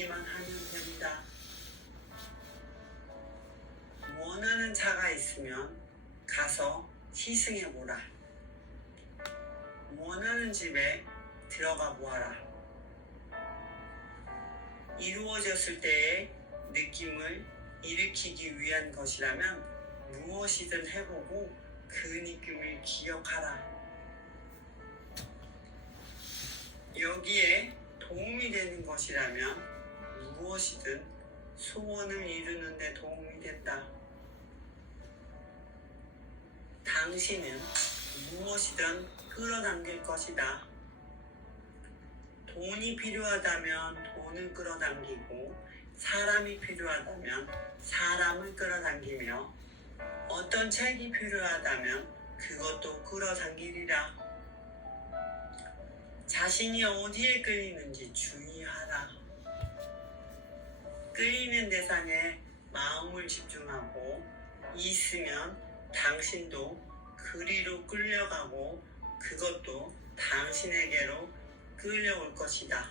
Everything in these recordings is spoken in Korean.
보기만 하면 된다. 원하는 자가 있으면 가서 희생해보라. 원하는 집에 들어가 보아라. 이루어졌을 때의 느낌을 일으키기 위한 것이라면 무엇이든 해보고 그 느낌을 기억하라. 여기에 도움이 되는 것이라면 무엇이든 소원을 이루는 데 도움이 된다. 당신은 무엇이든 끌어당길 것이다. 돈이 필요하다면 돈을 끌어당기고 사람이 필요하다면 사람을 끌어당기며 어떤 책이 필요하다면 그것도 끌어당기리라. 자신이 어디에 끌리는지 주의하라. 끌리는 대상에 마음을 집중하고 있으면 당신도 그리로 끌려가고 그것도 당신에게로 끌려올 것이다.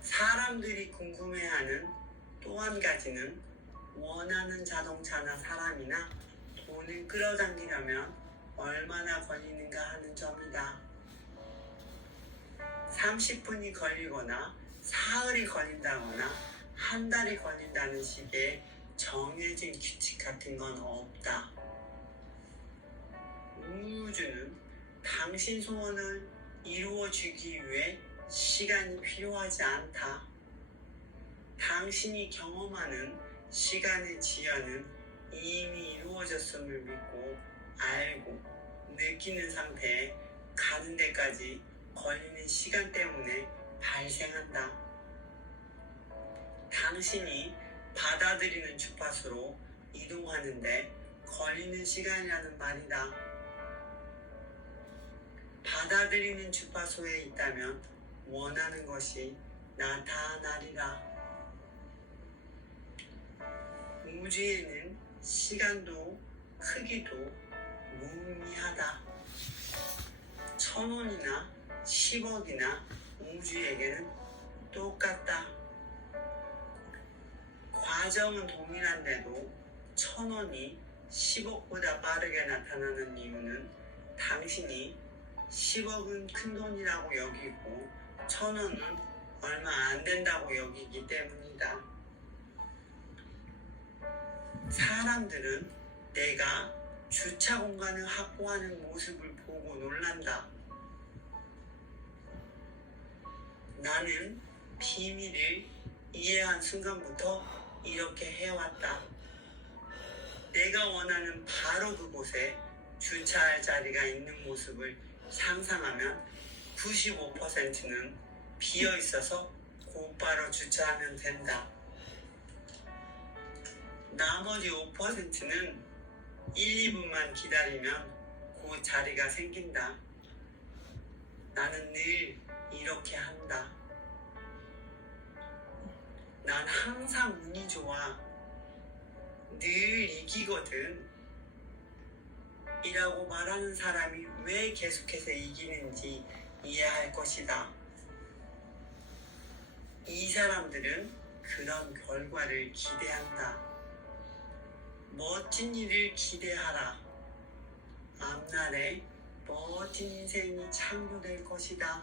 사람들이 궁금해하는 또 한 가지는 원하는 자동차나 사람이나 돈을 끌어당기려면 얼마나 걸리는가 하는 점이다. 30분이 걸리거나 사흘이 걸린다거나 한 달이 걸린다는 식의 정해진 규칙 같은 건 없다. 우주는 당신 소원을 이루어주기 위해 시간이 필요하지 않다. 당신이 경험하는 시간의 지연은 이미 이루어졌음을 믿고 알고 느끼는 상태에 가는 데까지 걸리는 시간 때문에 발생한다. 당신이 받아들이는 주파수로 이동하는데 걸리는 시간이라는 말이다. 받아들이는 주파수에 있다면 원하는 것이 나타나리라. 우주에는 시간도 크기도 무의미하다. 1000원이나 10억이나 우주에게는 똑같다. 과정은 동일한데도 1000원이 10억보다 빠르게 나타나는 이유는 당신이 10억은 큰 돈이라고 여기고 1000원은 얼마 안 된다고 여기기 때문이다. 사람들은 내가 주차 공간을 확보하는 모습을 보고 놀란다. 나는 비밀을 이해한 순간부터 이렇게 해왔다. 내가 원하는 바로 그곳에 주차할 자리가 있는 모습을 상상하면 95%는 비어 있어서 곧바로 주차하면 된다. 나머지 5%는 1, 2분만 기다리면 그 자리가 생긴다. 나는 늘 이렇게 한다. 난 항상 운이 좋아. 늘 이기거든. 이라고 말하는 사람이 왜 계속해서 이기는지 이해할 것이다. 이 사람들은 그런 결과를 기대한다. 멋진 일을 기대하라. 앞날에 멋진 인생이 창조될 것이다.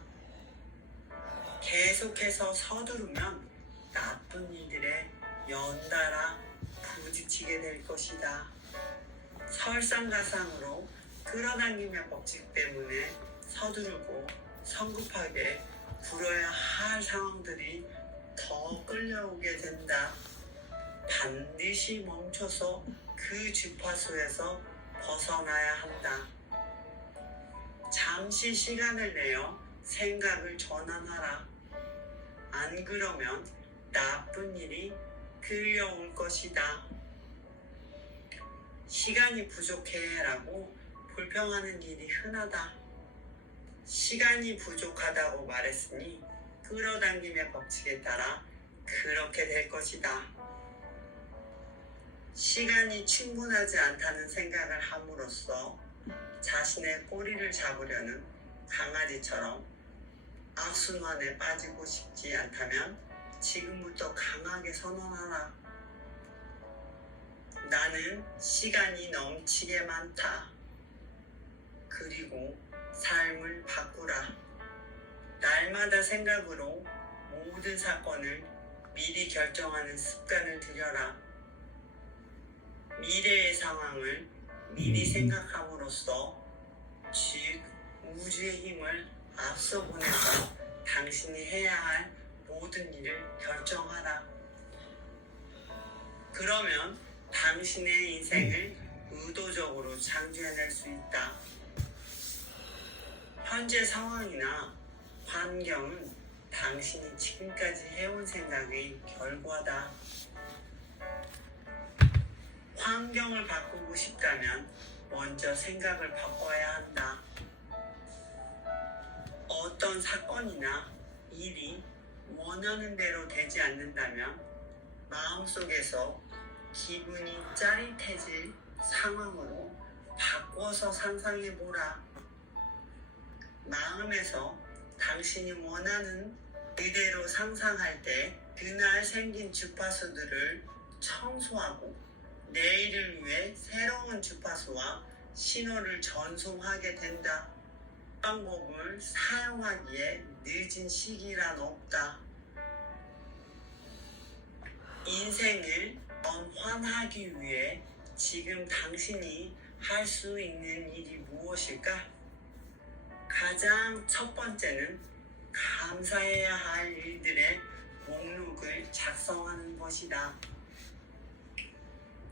계속해서 서두르면 나쁜 일들에 연달아 부딪히게 될 것이다. 설상가상으로 끌어당김의 법칙 때문에 서두르고 성급하게 굴어야 할 상황들이 더 끌려오게 된다. 반드시 멈춰서 그 주파수에서 벗어나야 한다. 잠시 시간을 내어 생각을 전환하라. 안 그러면 나쁜 일이 끌려올 것이다. 시간이 부족해 라고 불평하는 일이 흔하다. 시간이 부족하다고 말했으니 끌어당김의 법칙에 따라 그렇게 될 것이다. 시간이 충분하지 않다는 생각을 함으로써 자신의 꼬리를 잡으려는 강아지처럼 악순환에 빠지고 싶지 않다면 지금부터 강하게 선언하라. 나는 시간이 넘치게 많다. 그리고 삶을 바꾸라. 날마다 생각으로 모든 사건을 미리 결정하는 습관을 들여라. 미래의 상황을 미리 생각함으로써 즉 우주의 힘을 앞서 보내서 당신이 해야 할 모든 일을 결정하라. 그러면 당신의 인생을 의도적으로 창조해낼 수 있다. 현재 상황이나 환경은 당신이 지금까지 해온 생각의 결과다. 환경을 바꾸고 싶다면 먼저 생각을 바꿔야 한다. 어떤 사건이나 일이 원하는 대로 되지 않는다면 마음속에서 기분이 짜릿해질 상황으로 바꿔서 상상해보라. 마음에서 당신이 원하는 그대로 상상할 때 그날 생긴 주파수들을 청소하고 내일을 위해 새로운 주파수와 신호를 전송하게 된다. 방법을 사용하기에 늦은 시기란 없다. 인생을 전환하기 위해 지금 당신이 할 수 있는 일이 무엇일까? 가장 첫 번째는 감사해야 할 일들의 목록을 작성하는 것이다.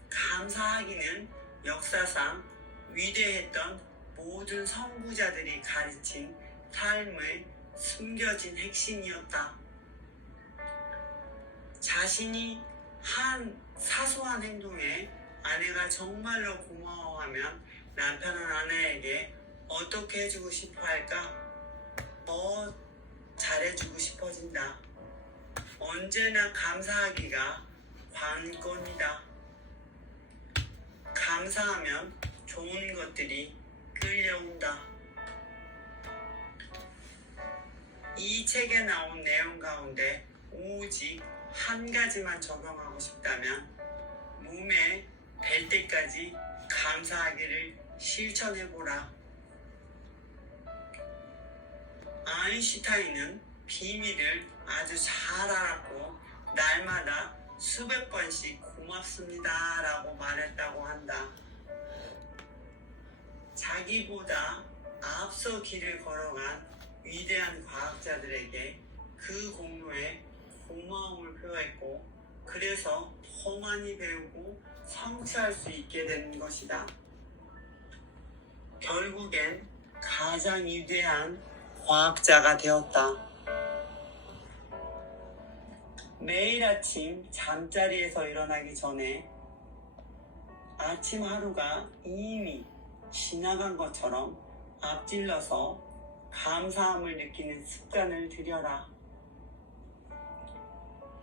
감사하기는 역사상 위대했던 모든 선구자들이 가르친 삶의 숨겨진 핵심이었다. 자신이 한 사소한 행동에 아내가 정말로 고마워하면 남편은 아내에게 어떻게 해주고 싶어 할까? 더 잘해주고 싶어진다. 언제나 감사하기가 관건이다. 감사하면 좋은 것들이 끌려온다. 이 책에 나온 내용 가운데 오직 한 가지만 적용하고 싶다면 몸에 뵐 때까지 감사하기를 실천해보라. 아인슈타인은 비밀을 아주 잘 알았고 날마다 수백 번씩 고맙습니다 라고 말했다고 한다. 자기보다 앞서 길을 걸어간 위대한 과학자들에게 그 공로에 고마움을 표했고 그래서 더 많이 배우고 성취할 수 있게 된 것이다. 결국엔 가장 위대한 과학자가 되었다. 매일 아침 잠자리에서 일어나기 전에 아침 하루가 이미 지나간 것처럼 앞질러서 감사함을 느끼는 습관을 들여라.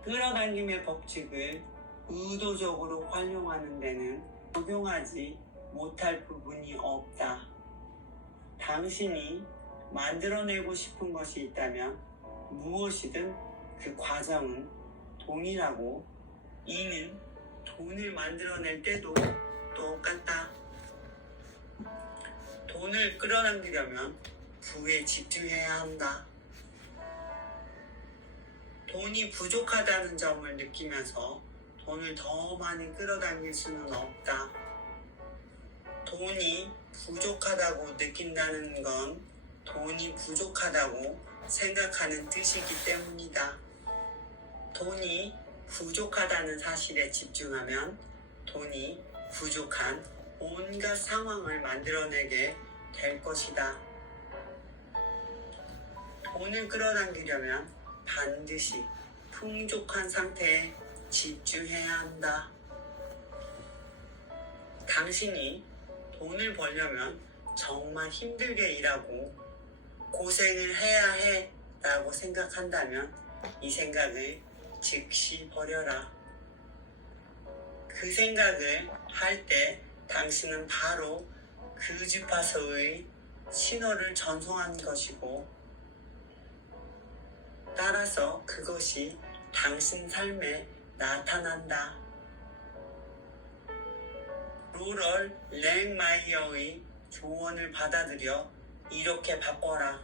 끌어당김의 법칙을 의도적으로 활용하는 데는 적용하지 못할 부분이 없다. 당신이 만들어내고 싶은 것이 있다면 무엇이든 그 과정은 동일하고 이는 돈을 만들어낼 때도 똑같다. 돈을 끌어당기려면 부에 집중해야 한다. 돈이 부족하다는 점을 느끼면서 돈을 더 많이 끌어당길 수는 없다. 돈이 부족하다고 느낀다는 건 돈이 부족하다고 생각하는 뜻이기 때문이다. 돈이 부족하다는 사실에 집중하면 돈이 부족한 온갖 상황을 만들어내게 될 것이다. 돈을 끌어당기려면 반드시 풍족한 상태에 집중해야 한다. 당신이 돈을 벌려면 정말 힘들게 일하고 고생을 해야 해 라고 생각한다면 이 생각을 즉시 버려라. 그 생각을 할 때 당신은 바로 그 주파수의 신호를 전송한 것이고 따라서 그것이 당신 삶에 나타난다. 로럴 랭마이어의 조언을 받아들여 이렇게 바꿔라.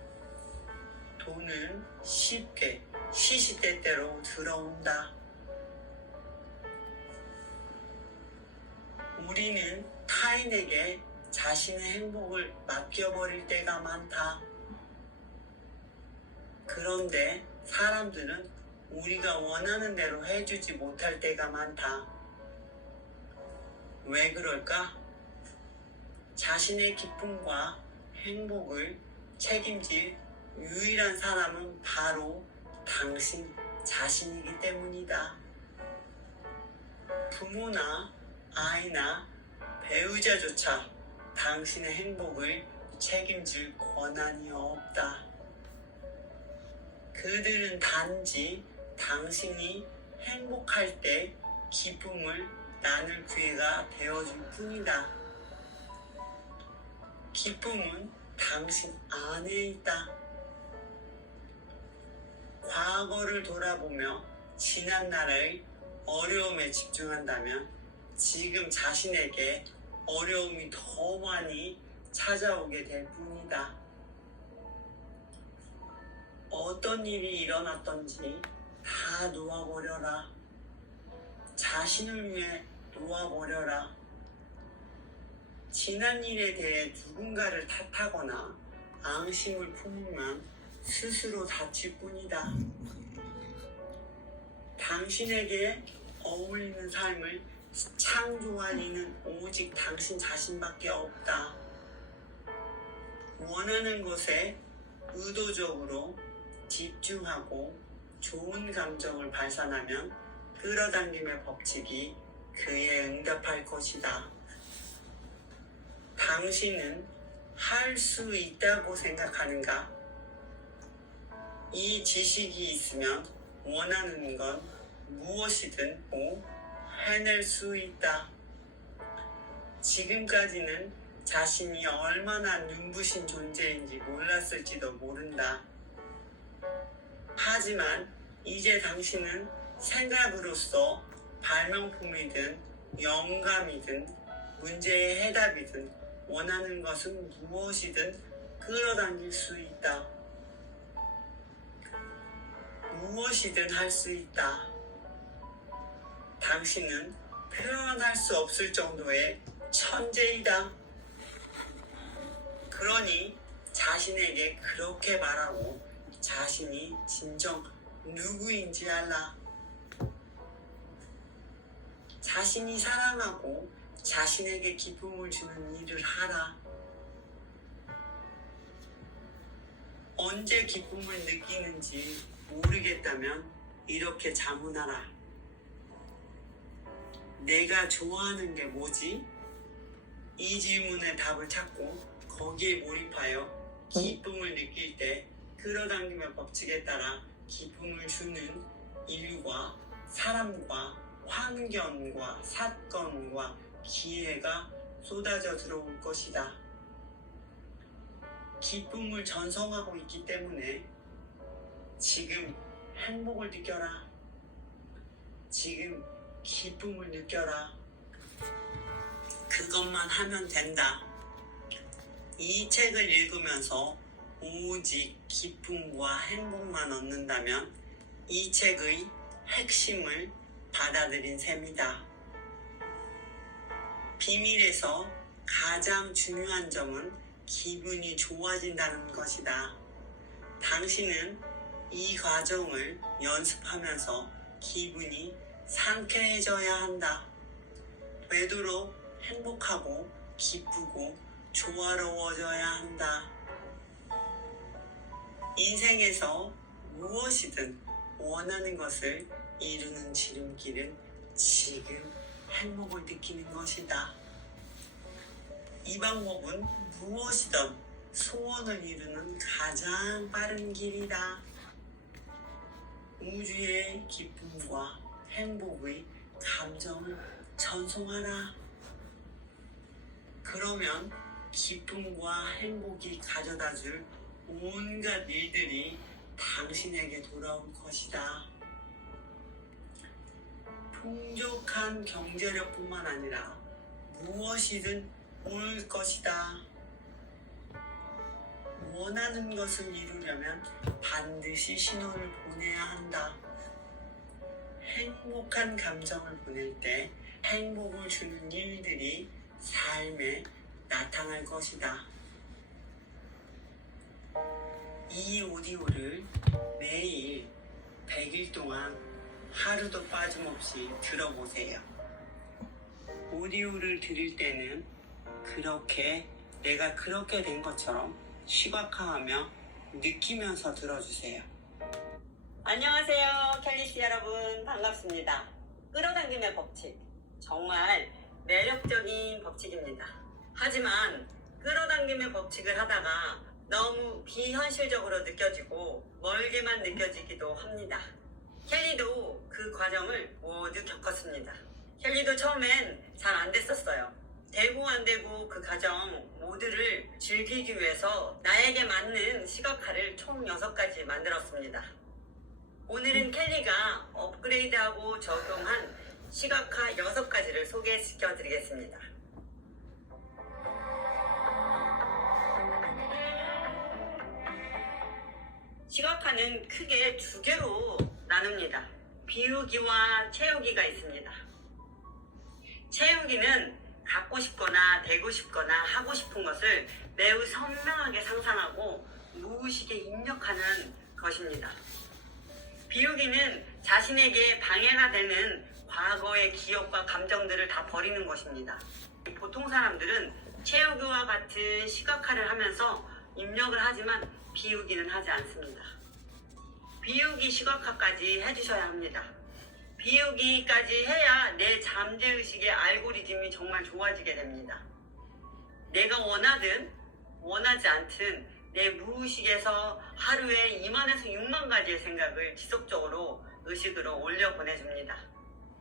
돈은 쉽게 시시때때로 들어온다. 우리는 타인에게 자신의 행복을 맡겨버릴 때가 많다. 그런데 사람들은 우리가 원하는 대로 해주지 못할 때가 많다. 왜 그럴까? 자신의 기쁨과 행복을 책임질 유일한 사람은 바로 당신 자신이기 때문이다. 부모나 아이나 배우자조차 당신의 행복을 책임질 권한이 없다. 그들은 단지 당신이 행복할 때 기쁨을 나눌 기회가 되어줄 뿐이다. 기쁨은 당신 안에 있다. 과거를 돌아보며 지난 날의 어려움에 집중한다면 지금 자신에게 어려움이 더 많이 찾아오게 될 뿐이다. 어떤 일이 일어났던지 다 놓아버려라. 자신을 위해 놓아버려라. 지난 일에 대해 누군가를 탓하거나 앙심을 품으면 스스로 다칠 뿐이다. 당신에게 어울리는 삶을 창조할 이는 오직 당신 자신밖에 없다. 원하는 것에 의도적으로 집중하고 좋은 감정을 발산하면 끌어당김의 법칙이 그에 응답할 것이다. 당신은 할 수 있다고 생각하는가? 이 지식이 있으면 원하는 건 무엇이든 해낼 수 있다. 지금까지는 자신이 얼마나 눈부신 존재인지 몰랐을지도 모른다. 하지만 이제 당신은 생각으로서 발명품이든 영감이든 문제의 해답이든 원하는 것은 무엇이든 끌어당길 수 있다. 무엇이든 할 수 있다. 당신은 표현할 수 없을 정도의 천재이다. 그러니 자신에게 그렇게 말하고 자신이 진정 누구인지 알라. 자신이 사랑하고 자신에게 기쁨을 주는 일을 하라. 언제 기쁨을 느끼는지 모르겠다면 이렇게 자문하라. 내가 좋아하는 게 뭐지? 이 질문에 답을 찾고 거기에 몰입하여 기쁨을 느낄 때 끌어당김의 법칙에 따라 기쁨을 주는 일과 사람과 환경과 사건과 기회가 쏟아져 들어올 것이다. 기쁨을 전송하고 있기 때문에 지금 행복을 느껴라. 지금 기쁨을 느껴라. 그것만 하면 된다. 이 책을 읽으면서 오직 기쁨과 행복만 얻는다면 이 책의 핵심을 받아들인 셈이다. 비밀에서 가장 중요한 점은 기분이 좋아진다는 것이다. 당신은 이 과정을 연습하면서 기분이 상쾌해져야 한다. 되도록 행복하고 기쁘고 조화로워져야 한다. 인생에서 무엇이든 원하는 것을 이루는 지름길은 지금 행복을 느끼는 것이다. 이 방법은 무엇이든 소원을 이루는 가장 빠른 길이다. 우주의 기쁨과 행복의 감정을 전송하라. 그러면 기쁨과 행복이 가져다줄 온갖 일들이 당신에게 돌아올 것이다. 풍족한 경제력뿐만 아니라 무엇이든 올 것이다. 원하는 것을 이루려면 반드시 신호를 보내야 한다. 행복한 감정을 보낼 때 행복을 주는 일들이 삶에 나타날 것이다. 이 오디오를 매일 100일 동안 하루도 빠짐없이 들어보세요. 오디오를 들을 때는 내가 그렇게 된 것처럼 시각화하며 느끼면서 들어주세요. 안녕하세요, 캘리씨 여러분, 반갑습니다. 끌어당김의 법칙, 정말 매력적인 법칙입니다. 하지만 끌어당김의 법칙을 하다가 너무 비현실적으로 느껴지고 멀게만 느껴지기도 합니다. 켈리도 그 과정을 모두 겪었습니다. 켈리도 처음엔 잘 안 됐었어요. 되고 안 되고 그 과정 모두를 즐기기 위해서 나에게 맞는 시각화를 총 6가지 만들었습니다. 오늘은 켈리가 업그레이드하고 적용한 시각화 6가지를 소개시켜 드리겠습니다. 시각화는 크게 2개로 나눕니다. 비우기와 채우기가 있습니다. 채우기는 갖고 싶거나 되고 싶거나 하고 싶은 것을 매우 선명하게 상상하고 무의식에 입력하는 것입니다. 비우기는 자신에게 방해가 되는 과거의 기억과 감정들을 다 버리는 것입니다. 보통 사람들은 채우기와 같은 시각화를 하면서 입력을 하지만 비우기는 하지 않습니다. 비우기 시각화까지 해주셔야 합니다. 비우기까지 해야 내 잠재의식의 알고리즘이 정말 좋아지게 됩니다. 내가 원하든 원하지 않든 내 무의식에서 하루에 2만에서 6만 가지의 생각을 지속적으로 의식으로 올려 보내줍니다.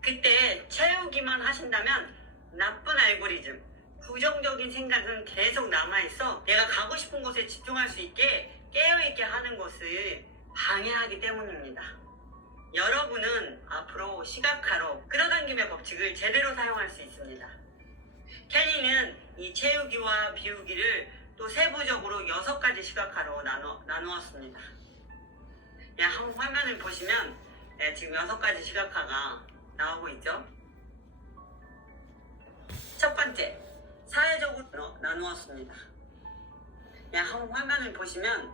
그때 채우기만 하신다면 나쁜 알고리즘, 부정적인 생각은 계속 남아있어 내가 가고 싶은 곳에 집중할 수 있게 깨어있게 하는 것을 방해하기 때문입니다. 여러분은 앞으로 시각화로 끌어당김의 법칙을 제대로 사용할 수 있습니다. 켈리는 이 채우기와 비우기를 또 세부적으로 6가지 시각화로 나누었습니다. 화면을 보시면 지금 6가지 시각화가 나오고 있죠. 첫 번째, 사회적으로 나누었습니다. 화면을 보시면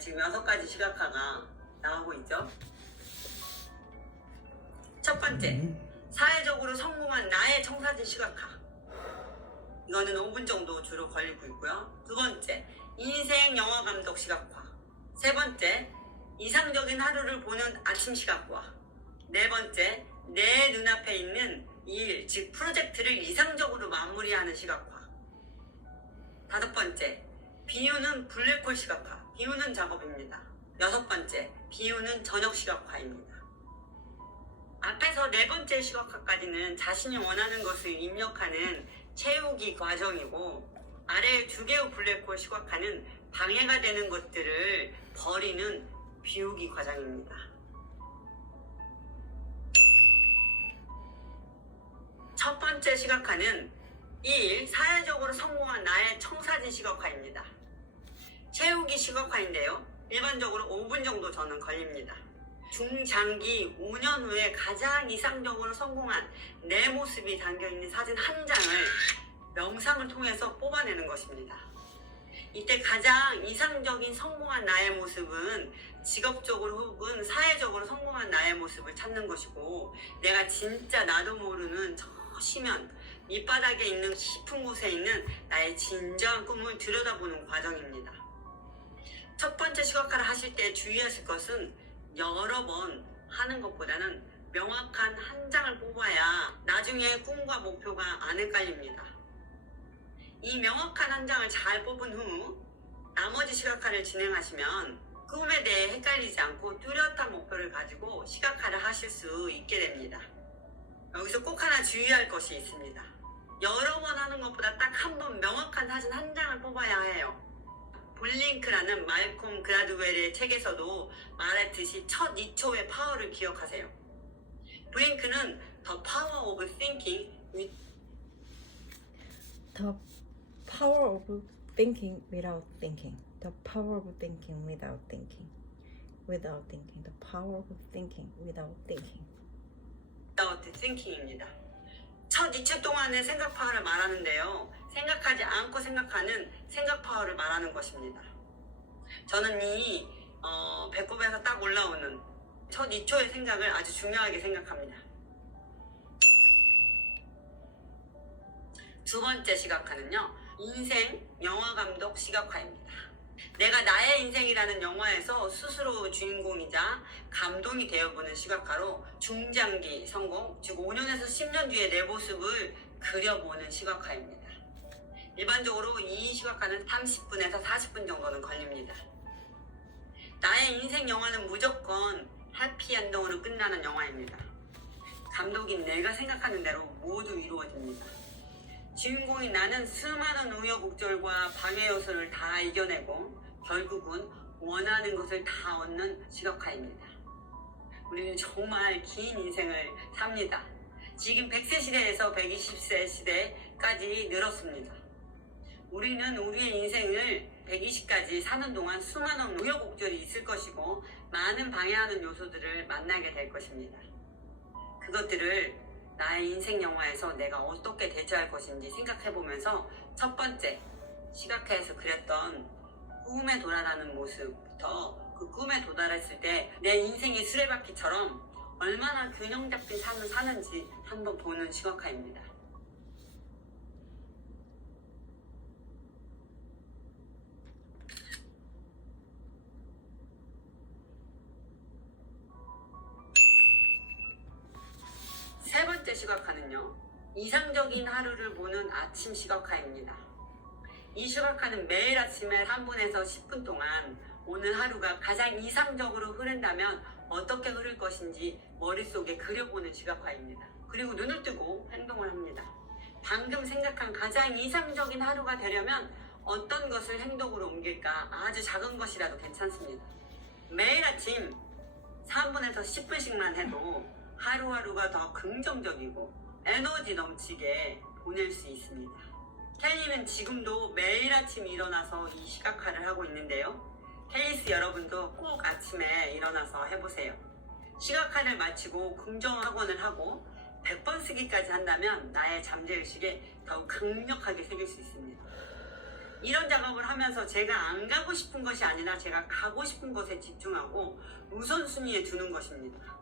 지금 6가지 시각화가 나오고 있죠. 첫 번째, 사회적으로 성공한 나의 청사진 시각화. 이거는 5분 정도 주로 걸리고 있고요. 두 번째, 인생 영화 감독 시각화. 세 번째, 이상적인 하루를 보는 아침 시각화. 네 번째, 내 눈앞에 있는 일, 즉 프로젝트를 이상적으로 마무리하는 시각화. 다섯 번째, 비우는 블랙홀 시각화, 비우는 작업입니다. 여섯 번째, 비우는 저녁 시각화입니다. 앞에서 4번째 시각화까지는 자신이 원하는 것을 입력하는 채우기 과정이고, 아래 2개의 블랙홀 시각화는 방해가 되는 것들을 버리는 비우기 과정입니다. 첫 번째 시각화는 1. 사회적으로 성공한 나의 청사진 시각화입니다. 채우기 시각화인데요. 일반적으로 5분 정도 저는 걸립니다. 중장기 5년 후에 가장 이상적으로 성공한 내 모습이 담겨있는 사진 한 장을 명상을 통해서 뽑아내는 것입니다. 이때 가장 이상적인 성공한 나의 모습은 직업적으로 혹은 사회적으로 성공한 나의 모습을 찾는 것이고, 내가 진짜 나도 모르는 저 심연 밑바닥에 있는 깊은 곳에 있는 나의 진정한 꿈을 들여다보는 과정입니다. 첫 번째 시각화를 하실 때 주의하실 것은 여러 번 하는 것보다는 명확한 한 장을 뽑아야 나중에 꿈과 목표가 안 헷갈립니다. 이 명확한 한 장을 잘 뽑은 후 나머지 시각화를 진행하시면 꿈에 대해 헷갈리지 않고 뚜렷한 목표를 가지고 시각화를 하실 수 있게 됩니다. 여기서 꼭 하나 주의할 것이 있습니다. 여러 번 하는 것보다 딱 한 번 명확한 사진 한 장을 뽑아야 해요. 블링크라는 말콤 그라드웰의 책에서도 말했듯이 첫 2초의 파워를 기억하세요. 블링크는 The Power of Thinking with The power of thinking without thinking. The power of thinking without thinking. Without thinking. The power of thinking without thinking. Without Thinking입니다. 첫 2초 동안의 생각 파워를 말하는데요. 생각하지 않고 생각하는 생각 파워를 말하는 것입니다. 저는 이 배꼽에서 딱 올라오는 첫 2초의 생각을 아주 중요하게 생각합니다. 두 번째 시각화는요, 인생 영화감독 시각화입니다. 내가 나의 인생이라는 영화에서 스스로 주인공이자 감동이 되어보는 시각화로 중장기 성공, 즉 5년에서 10년 뒤에 내 모습을 그려보는 시각화입니다. 일반적으로 이 시각화는 30분에서 40분 정도는 걸립니다. 나의 인생 영화는 무조건 해피엔딩으로 끝나는 영화입니다. 감독인 내가 생각하는 대로 모두 이루어집니다. 주인공인 나는 수많은 우여곡절과 방해 요소를 다 이겨내고 결국은 원하는 것을 다 얻는 시각화입니다. 우리는 정말 긴 인생을 삽니다. 지금 100세 시대에서 120세 시대까지 늘었습니다. 우리는 우리의 인생을 120까지 사는 동안 수많은 우여곡절이 있을 것이고 많은 방해하는 요소들을 만나게 될 것입니다. 그것들을 나의 인생 영화에서 내가 어떻게 대처할 것인지 생각해보면서 첫 번째, 시각화에서 그렸던 꿈에 도달하는 모습부터 그 꿈에 도달했을 때 내 인생의 수레바퀴처럼 얼마나 균형 잡힌 삶을 사는지 한번 보는 시각화입니다. 세 번째 시각화는요, 이상적인 하루를 보는 아침 시각화입니다. 이 시각화는 매일 아침에 3분에서 10분 동안 오늘 하루가 가장 이상적으로 흐른다면 어떻게 흐를 것인지 머릿속에 그려보는 시각화입니다. 그리고 눈을 뜨고 행동을 합니다. 방금 생각한 가장 이상적인 하루가 되려면 어떤 것을 행동으로 옮길까? 아주 작은 것이라도 괜찮습니다. 매일 아침 3분에서 10분씩만 해도 하루하루가 더 긍정적이고 에너지 넘치게 보낼 수 있습니다. 켈리는 지금도 매일 아침 일어나서 이 시각화를 하고 있는데요. 켈리스 여러분도 꼭 아침에 일어나서 해보세요. 시각화를 마치고 긍정학원을 하고 100번 쓰기까지 한다면 나의 잠재의식에 더욱 강력하게 새길 수 있습니다. 이런 작업을 하면서 제가 안 가고 싶은 것이 아니라 제가 가고 싶은 것에 집중하고 우선순위에 두는 것입니다.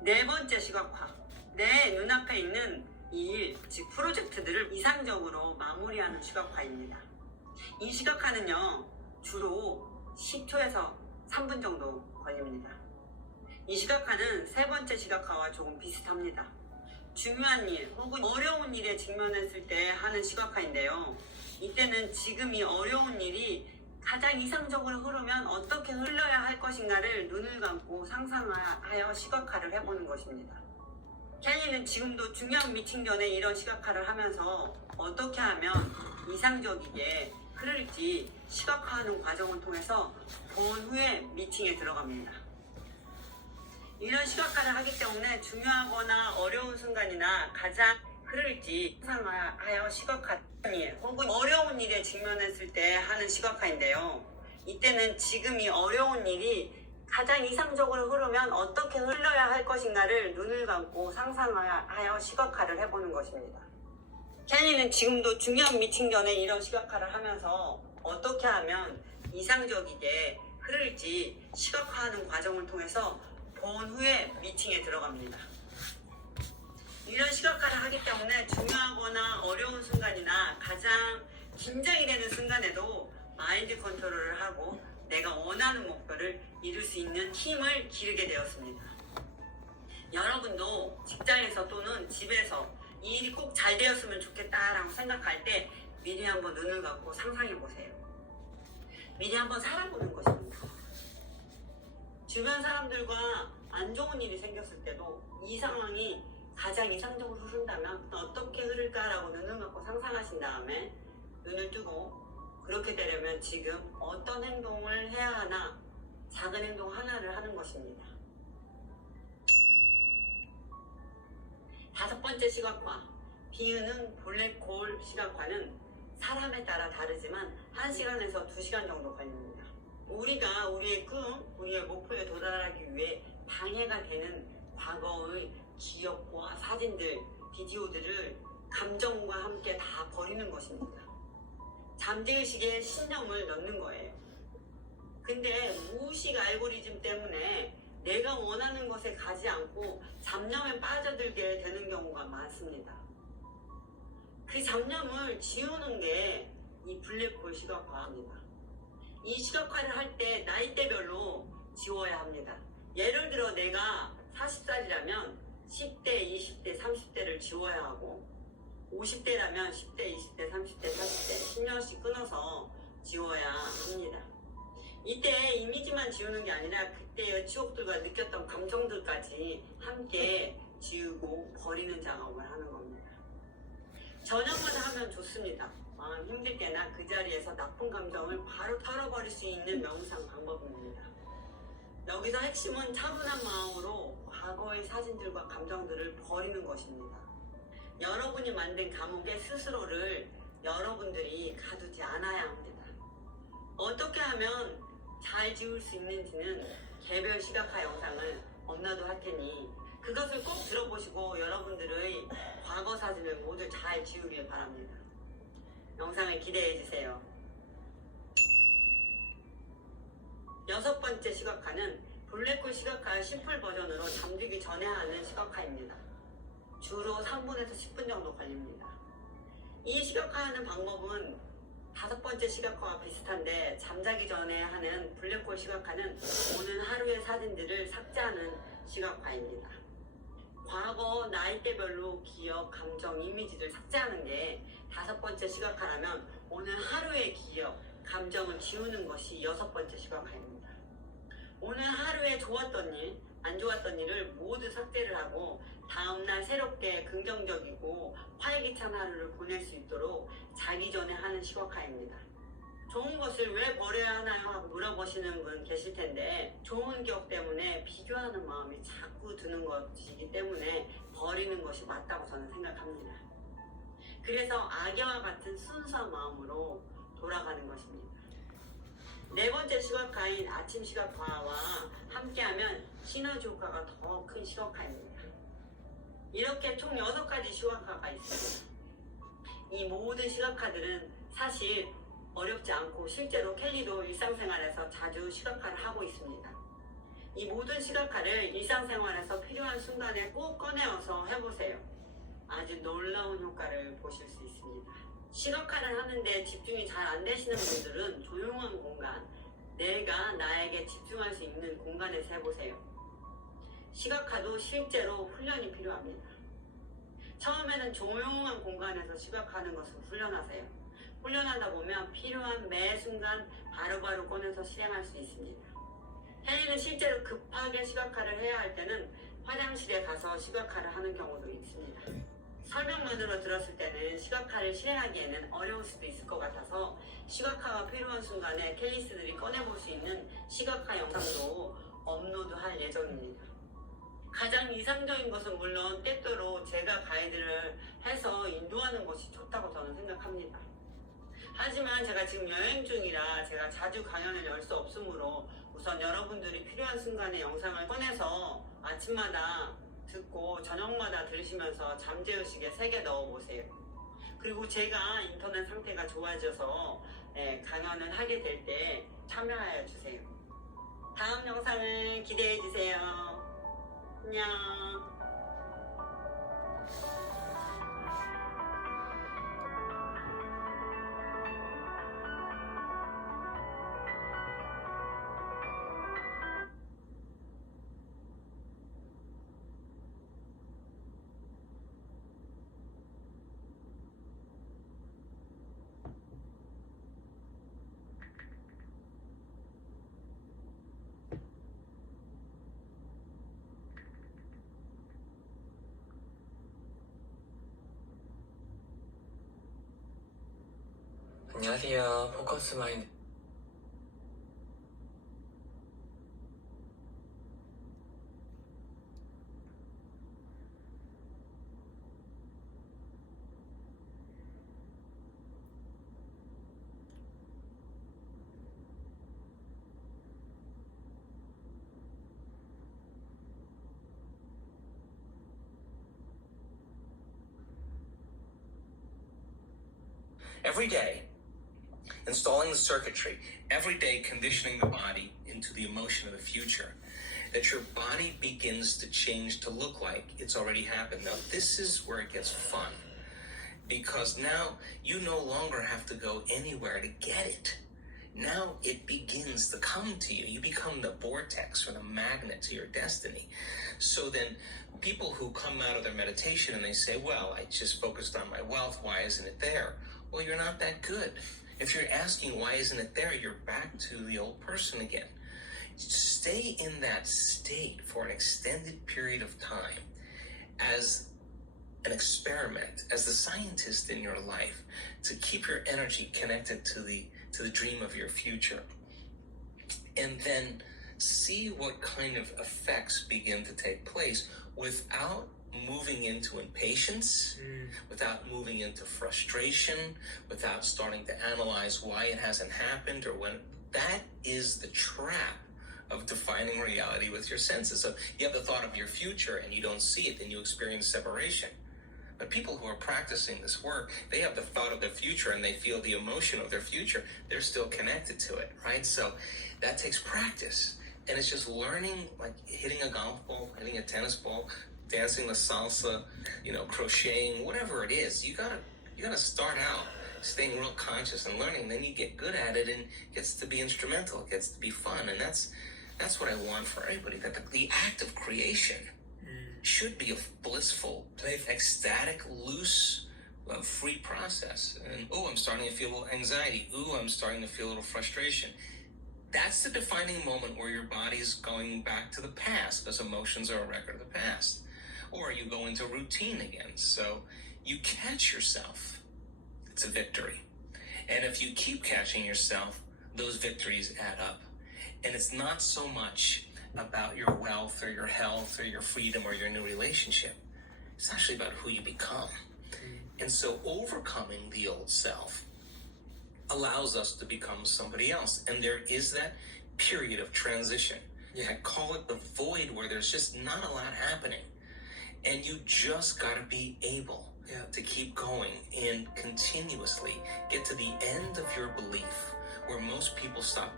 네 번째 시각화, 내 눈앞에 있는 일, 즉 프로젝트들을 이상적으로 마무리하는 시각화입니다. 이 시각화는요, 주로 10초에서 3분 정도 걸립니다. 이 시각화는 세 번째 시각화와 조금 비슷합니다. 중요한 일 혹은 어려운 일에 직면했을 때 하는 시각화인데요. 이때는 지금 이 어려운 일이 가장 이상적으로 흐르면 어떻게 흘러야 할 것인가를 눈을 감고 상상하여 시각화를 해보는 것입니다. 켈리는 지금도 중요한 미팅 전에 이런 시각화를 하면서 어떻게 하면 이상적이게 흐를지 시각화하는 과정을 통해서 본 후에 미팅에 들어갑니다. 이런 시각화를 하기 때문에 중요하거나 어려운 순간이나 가장 흐를지 상상하여 시각화 혹은 어려운 일에 직면했을 때 하는 시각화인데요. 이때는 지금 이 어려운 일이 가장 이상적으로 흐르면 어떻게 흘러야 할 것인가를 눈을 감고 상상하여 시각화를 해보는 것입니다. 켈리는 지금도 중요한 미팅 전에 이런 시각화를 하면서 어떻게 하면 이상적이게 흐를지 시각화하는 과정을 통해서 본 후에 미팅에 들어갑니다. 이런 시각화를 하기 때문에 중요하거나 어려운 순간이나 가장 긴장이 되는 순간에도 마인드 컨트롤을 하고 내가 원하는 목표를 이룰 수 있는 힘을 기르게 되었습니다. 여러분도 직장에서 또는 집에서 이 일이 꼭 잘 되었으면 좋겠다라고 생각할 때 미리 한번 눈을 감고 상상해 보세요. 미리 한번 살아보는 것입니다. 주변 사람들과 안 좋은 일이 생겼을 때도 이 상황이 가장 이상적으로 흐른다면 어떻게 흐를까라고 눈을 감고 상상하신 다음에 눈을 뜨고 그렇게 되려면 지금 어떤 행동을 해야 하나 작은 행동 하나를 하는 것입니다. 5번째 시각화. 비유는 블랙홀 시각화는 사람에 따라 다르지만 1시간에서 2시간 정도 걸립니다. 우리가 우리의 꿈, 우리의 목표에 도달하기 위해 방해가 되는 과거의 기억과 사진들, 비디오들을 감정과 함께 다 버리는 것입니다. 잠재의식에 신념을 넣는 거예요. 근데 무의식 알고리즘 때문에 내가 원하는 것에 가지 않고 잡념에 빠져들게 되는 경우가 많습니다. 그 잡념을 지우는 게 이 블랙홀 시각화입니다. 이 시각화를 할 때 나이대별로 지워야 합니다. 예를 들어 내가 40살이라면 10대, 20대, 30대를 지워야 하고 50대라면 10대, 20대, 30대, 40대 10년씩 끊어서 지워야 합니다. 이때 이미지만 지우는 게 아니라 그때의 추억들과 느꼈던 감정들까지 함께 지우고 버리는 작업을 하는 겁니다. 저녁마다 하면 좋습니다. 마음 힘들 때나 그 자리에서 나쁜 감정을 바로 털어버릴 수 있는 명상 방법입니다. 여기서 핵심은 차분한 마음으로 과거의 사진들과 감정들을 버리는 것입니다. 여러분이 만든 감옥에 스스로를 여러분들이 가두지 않아야 합니다. 어떻게 하면 잘 지울 수 있는지는 개별 시각화 영상을 업로드 할 테니 그것을 꼭 들어보시고 여러분들의 과거 사진을 모두 잘 지우길 바랍니다. 영상을 기대해 주세요. 6번째 시각화는 블랙홀 시각화의 심플 버전으로 잠들기 전에 하는 시각화입니다. 주로 3분에서 10분 정도 걸립니다. 이 시각화하는 방법은 5번째 시각화와 비슷한데 잠자기 전에 하는 블랙홀 시각화는 오는 하루의 사진들을 삭제하는 시각화입니다. 과거 나이대별로 기억, 감정, 이미지를 삭제하는 게 5번째 시각화라면 오늘 하루의 기억, 감정을 지우는 것이 6번째 시각화입니다. 오늘 하루에 좋았던 일, 안 좋았던 일을 모두 삭제를 하고 다음날 새롭게 긍정적이고 활기찬 하루를 보낼 수 있도록 자기 전에 하는 시각화입니다. 좋은 것을 왜 버려야 하나요? 하고 물어보시는 분 계실 텐데 좋은 기억 때문에 비교하는 마음이 자꾸 드는 것이기 때문에 버리는 것이 맞다고 저는 생각합니다. 그래서 악어와 같은 순수한 마음으로 돌아가는 것입니다. 4번째 시각화인 아침 시각화와 함께하면 시너지 효과가 더 큰 시각화입니다. 이렇게 총 6가지 시각화가 있습니다. 이 모든 시각화들은 사실 어렵지 않고 실제로 켈리도 일상생활에서 자주 시각화를 하고 있습니다. 이 모든 시각화를 일상생활에서 필요한 순간에 꼭 꺼내어서 해보세요. 아주 놀라운 효과를 보실 수 있습니다. 시각화를 하는데 집중이 잘 안 되시는 분들은 조용한 공간, 내가 나에게 집중할 수 있는 공간에서 해보세요. 시각화도 실제로 훈련이 필요합니다. 처음에는 조용한 공간에서 시각하는 것을 훈련하세요. 훈련하다 보면 필요한 매 순간 바로바로 꺼내서 실행할 수 있습니다. 혜리는 실제로 급하게 시각화를 해야 할 때는 화장실에 가서 시각화를 하는 경우도 있습니다. 설명만으로 들었을 때는 시각화를 실행하기에는 어려울 수도 있을 것 같아서 시각화가 필요한 순간에 켈리스들이 꺼내볼 수 있는 시각화 영상도 업로드할 예정입니다. 가장 이상적인 것은 물론 때때로 제가 가이드를 해서 인도하는 것이 좋다고 저는 생각합니다. 하지만 제가 지금 여행 중이라 제가 자주 강연을 열 수 없으므로 우선 여러분들이 필요한 순간에 영상을 꺼내서 아침마다 듣고 저녁마다 들으시면서 잠재의식에 새겨 넣어보세요. 그리고 제가 인터넷 상태가 좋아져서 강연을 하게 될 때 참여하여 주세요. 다음 영상을 기대해 주세요. 안녕. 안녕하세요. 포커스 마인드. Every day, installing the circuitry, every day conditioning the body into the emotion of the future, that your body begins to change to look like it's already happened. Now, this is where it gets fun, because now you no longer have to go anywhere to get it. Now it begins to come to you. You become the vortex or the magnet to your destiny. So then people who come out of their meditation and they say, well, I just focused on my wealth, why isn't it there? Well, you're not that good. If you're asking why isn't it there, you're back to the old person again. Stay in that state for an extended period of time as an experiment, as the scientist in your life, to keep your energy connected to the dream of your future. And then see what kind of effects begin to take place without moving into impatience, without moving into frustration, without starting to analyze why it hasn't happened or when. That is the trap of defining reality with your senses. So you have the thought of your future and you don't see it, then you experience separation. But people who are practicing this work, they have the thought of the future and they feel the emotion of their future. They're still connected to it, right? So that takes practice. And it's just learning, like hitting a golf ball, hitting a tennis ball, dancing the salsa, crocheting, whatever it is. You gotta start out staying real conscious and learning. Then you get good at it and it gets to be instrumental. It gets to be fun. And that's what I want for everybody. That the act of creation should be a blissful, ecstatic, loose, free process. And I'm starting to feel a little anxiety. I'm starting to feel a little frustration. That's the defining moment where your body's going back to the past, because emotions are a record of the past. Or you go into routine again. So you catch yourself. It's a victory. And if you keep catching yourself, those victories add up. And it's not so much about your wealth or your health or your freedom or your new relationship. It's actually about who you become. And so overcoming the old self allows us to become somebody else. And there is that period of transition. I call it the void, where there's just not a lot happening. And you just got to be able to keep going and continuously get to the end of your belief, where most people stop.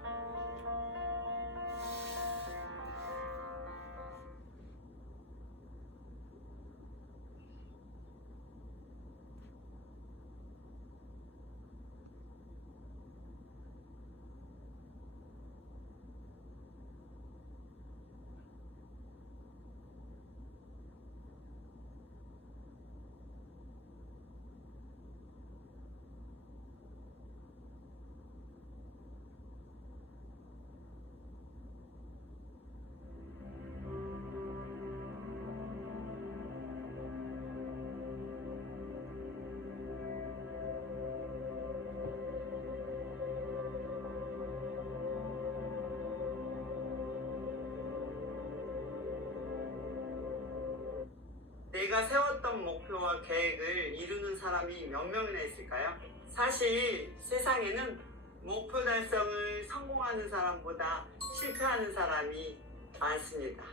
내가 세웠던 목표와 계획을 이루는 사람이 몇 명이나 있을까요? 사실 세상에는 목표 달성을 성공하는 사람보다 실패하는 사람이 많습니다.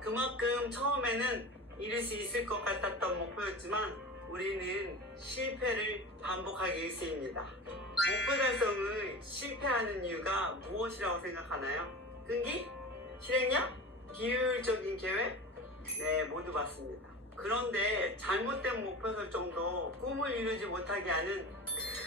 그만큼 처음에는 이룰 수 있을 것 같았던 목표였지만 우리는 실패를 반복하기 일쑤입니다. 목표 달성을 실패하는 이유가 무엇이라고 생각하나요? 끈기? 실행력? 비효율적인 계획? 네, 모두 맞습니다. 그런데 잘못된 목표 설정도 꿈을 이루지 못하게 하는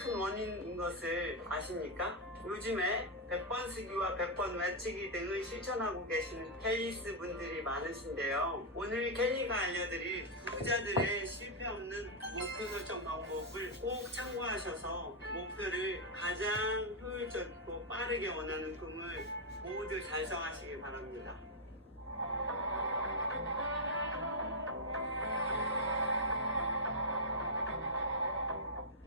큰 원인인 것을 아십니까? 요즘에 100번 쓰기와 100번 외치기 등을 실천하고 계시는 켈리스 분들이 많으신데요. 오늘 켈리가 알려드릴 부자들의 실패 없는 목표 설정 방법을 꼭 참고하셔서 목표를 가장 효율적이고 빠르게 원하는 꿈을 모두 달성하시길 바랍니다.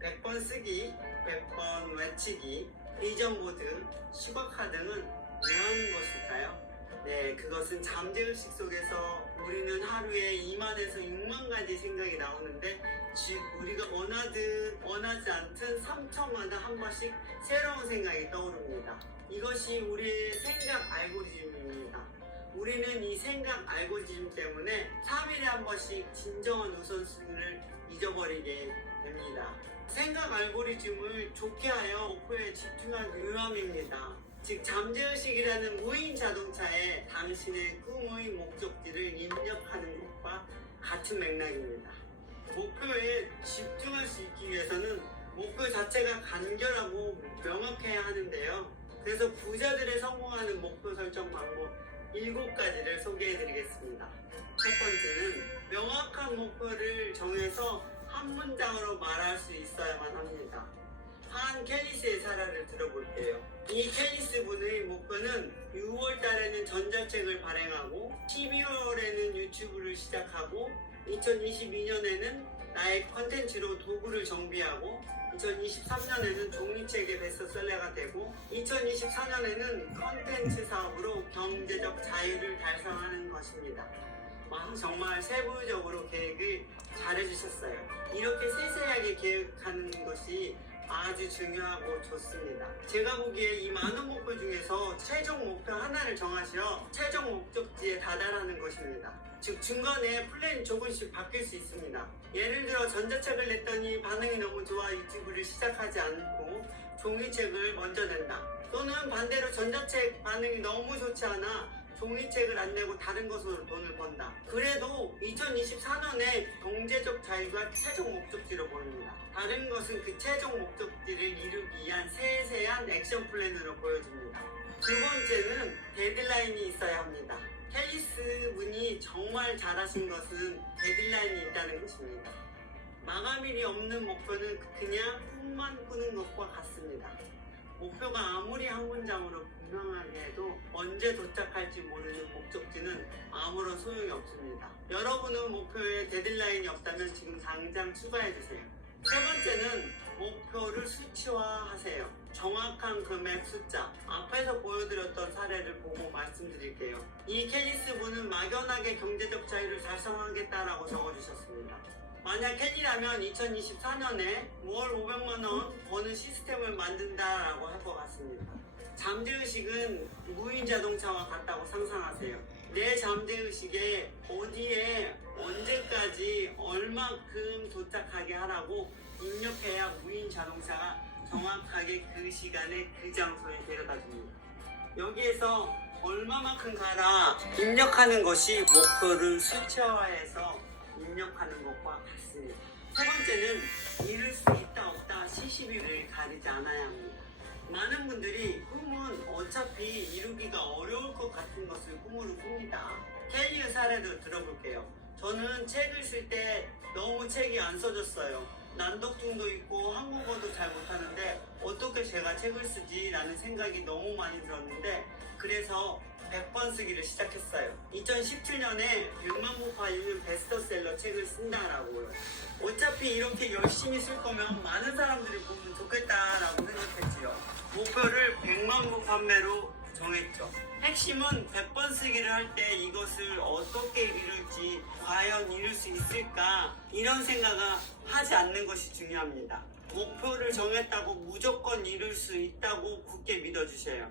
100번 쓰기 100번 외치기, 비전 보드, 시각화 등은 왜 하는 것일까요? 네, 그것은 잠재의식 속에서 우리는 하루에 2만에서 6만 가지 생각이 나오는데, 즉 우리가 원하든 원하지 않든 3초마다 한 번씩 새로운 생각이 떠오릅니다. 이것이 우리의 생각 알고리즘입니다. 우리는 이 생각 알고리즘 때문에 3일에 한 번씩 진정한 우선순위를 잊어버리게 됩니다. 생각 알고리즘을 좋게 하여 목표에 집중한 유함입니다. 즉 잠재의식이라는 무인 자동차에 당신의 꿈의 목적지를 입력하는 것과 같은 맥락입니다. 목표에 집중할 수 있기 위해서는 목표 자체가 간결하고 명확해야 하는데요. 그래서 부자들의 성공하는 목표 설정 방법 7가지를 소개해드리겠습니다. 첫 번째는 명확한 목표를 정해서 한 문장으로 말할 수 있어야만 합니다. 한 캘리스의 사례를 들어볼게요. 이 캘리스 분의 목표는 6월 달에는 전자책을 발행하고 12월에는 유튜브를 시작하고 2022년에는 나의 컨텐츠로 도구를 정비하고 2023년에는 종이책의 베스트셀러가 되고 2024년에는 컨텐츠 사업으로 경제적 자유를 달성하는 것입니다. 정말 세부적으로 계획을 잘 해주셨어요. 이렇게 세세하게 계획하는 것이 아주 중요하고 좋습니다. 제가 보기에 이 많은 목표 중에서 최종 목표 하나를 정하시어 최종 목적지에 다다르는 것입니다. 즉 중간에 플랜이 조금씩 바뀔 수 있습니다. 예를 들어 전자책을 냈더니 반응이 너무 좋아 유튜브를 시작하지 않고 종이책을 먼저 낸다. 또는 반대로 전자책 반응이 너무 좋지 않아 종이책을 안 내고 다른 것으로 돈을 번다. 그래도 2024년에 경제적 자유가 최종 목적지로 보입니다. 다른 것은 그 최종 목적지를 이루기 위한 세세한 액션 플랜으로 보여집니다. 두 번째는 데드라인이 있어야 합니다. 캘리스 분이 정말 잘하신 것은 데드라인이 있다는 것입니다. 마감일이 없는 목표는 그냥 꿈만 꾸는 것과 같습니다. 목표가 아무리 한 문장으로 분명하게 해도 언제 도착할지 모르는 목적지는 아무런 소용이 없습니다. 여러분은 목표에 데드라인이 없다면 지금 당장 추가해주세요. 세 번째는 목표를 수치화하세요. 정확한 금액 숫자, 앞에서 보여드렸던 사례를 보고 말씀드릴게요. 이 캘리스 분은 막연하게 경제적 자유를 달성하겠다라고 적어주셨습니다. 만약 캔이라면 2024년에 월 500만원 버는 시스템을 만든다라고 할 것 같습니다. 잠재의식은 무인 자동차와 같다고 상상하세요. 내 잠재의식에 어디에 언제까지 얼마큼 도착하게 하라고 입력해야 무인 자동차가 정확하게 그 시간에 그 장소에 데려다 줍니다. 여기에서 얼마만큼 가라 입력하는 것이 목표를 수치화해서 입력하는 것과 같습니다. 세 번째는 이룰 수 있다 없다 시시비를 가리지 않아야 합니다. 많은 분들이 꿈은 어차피 이루기가 어려울 것 같은 것을 꿈으로 꿉니다. 켈리의 사례도 들어볼게요. 저는 책을 쓸 때 너무 책이 안 써졌어요. 난독증도 있고 한국어도 잘 못하는데 어떻게 제가 책을 쓰지? 라는 생각이 너무 많이 들었는데 그래서 100번 쓰기를 시작했어요. 2017년에 100만 부 팔리는 베스트셀러 책을 쓴다라고요. 어차피 이렇게 열심히 쓸 거면 많은 사람들이 보면 좋겠다라고 생각했지요. 목표를 100만 부 판매로 정했죠. 핵심은 100번 쓰기를 할 때 이것을 어떻게 이룰지 과연 이룰 수 있을까 이런 생각을 하지 않는 것이 중요합니다. 목표를 정했다고 무조건 이룰 수 있다고 굳게 믿어주세요.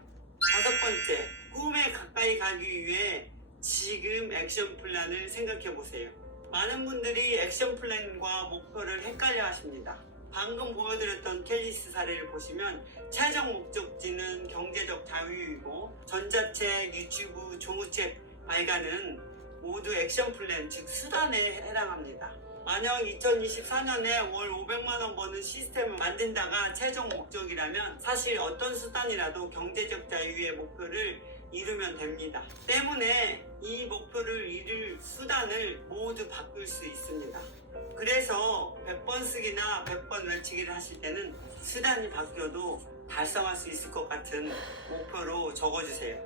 다섯 번째, 꿈에 가까이 가기 위해 지금 액션 플랜을 생각해 보세요. 많은 분들이 액션 플랜과 목표를 헷갈려 하십니다. 방금 보여드렸던 캘리스 사례를 보시면 최종 목적지는 경제적 자유이고 전자책, 유튜브, 종이책 발간은 모두 액션 플랜, 즉 수단에 해당합니다. 만약 2024년에 월 500만원 버는 시스템을 만든다가 최종 목적이라면 사실 어떤 수단이라도 경제적 자유의 목표를 이루면 됩니다. 때문에 이 목표를 이룰 수단을 모두 바꿀 수 있습니다. 그래서 100번 쓰기나 100번 외치기를 하실 때는 수단이 바뀌어도 달성할 수 있을 것 같은 목표로 적어주세요.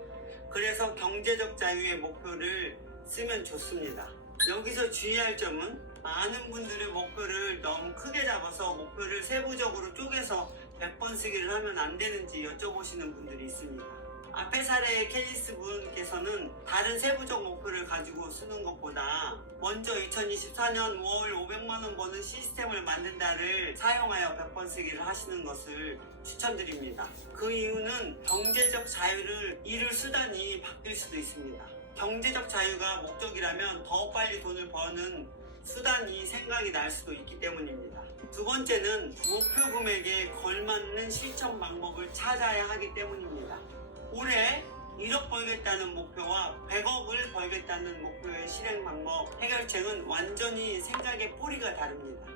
그래서 경제적 자유의 목표를 쓰면 좋습니다. 여기서 주의할 점은 많은 분들의 목표를 너무 크게 잡아서 목표를 세부적으로 쪼개서 100번 쓰기를 하면 안 되는지 여쭤보시는 분들이 있습니다. 앞의 사례의 캘리스 분께서는 다른 세부적 목표를 가지고 쓰는 것보다 먼저 2024년 월 500만원 버는 시스템을 만든다를 사용하여 100번 쓰기를 하시는 것을 추천드립니다. 그 이유는 경제적 자유를 이룰 수단이 바뀔 수도 있습니다. 경제적 자유가 목적이라면 더 빨리 돈을 버는 수단이 생각이 날 수도 있기 때문입니다. 두 번째는 목표 금액에 걸맞는 실천 방법을 찾아야 하기 때문입니다. 올해 1억 벌겠다는 목표와 100억을 벌겠다는 목표의 실행 방법, 해결책은 완전히 생각의 뿌리가 다릅니다.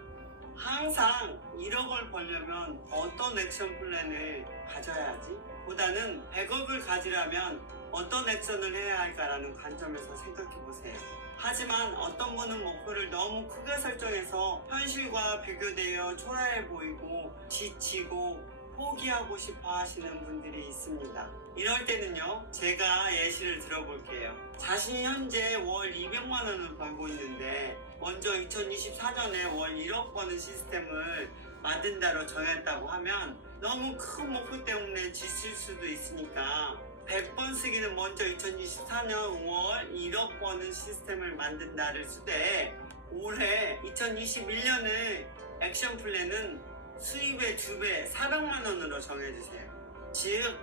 항상 1억을 벌려면 어떤 액션 플랜을 가져야 하지? 보다는 100억을 가지려면 어떤 액션을 해야 할까라는 관점에서 생각해 보세요. 하지만 어떤 분은 목표를 너무 크게 설정해서 현실과 비교되어 초라해 보이고 지치고 포기하고 싶어 하시는 분들이 있습니다. 이럴 때는요, 제가 예시를 들어볼게요. 자신이 현재 월 200만 원을 벌고 있는데 먼저 2024년에 월 1억 버는 시스템을 만든다로 정했다고 하면 너무 큰 목표 때문에 지칠 수도 있으니까 100번 쓰기는 먼저 2024년 월 1억 버는 시스템을 만든다를 쓰되 올해 2021년의 액션 플랜은 수입의 2배 400만 원으로 정해주세요. 즉